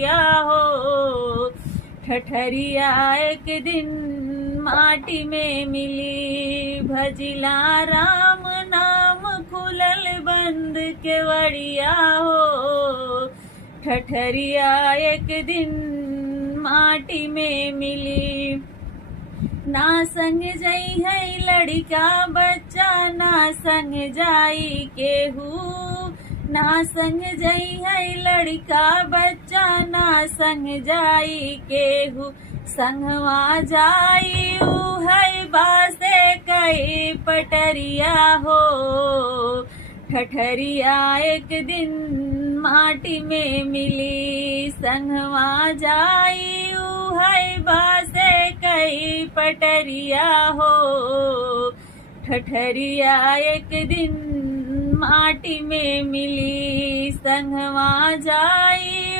या हो ठठरिया एक दिन माटी में मिली, भजिला राम नाम खुलल बंद केवड़िया हो ठठरिया एक दिन माटी में मिली। ना संग जई है लड़का बच्चा ना संग जाई केहू, ना संग जई है लड़का बच्चा ना संग जाई केहू, संगवा जाई ऊ है बासे कई पटरिया हो ठठरिया एक दिन माटी में मिली, संगवा जाई ऊ है बासे कई पटरिया हो ठठरिया एक दिन माटी में मिली, संगवा जाई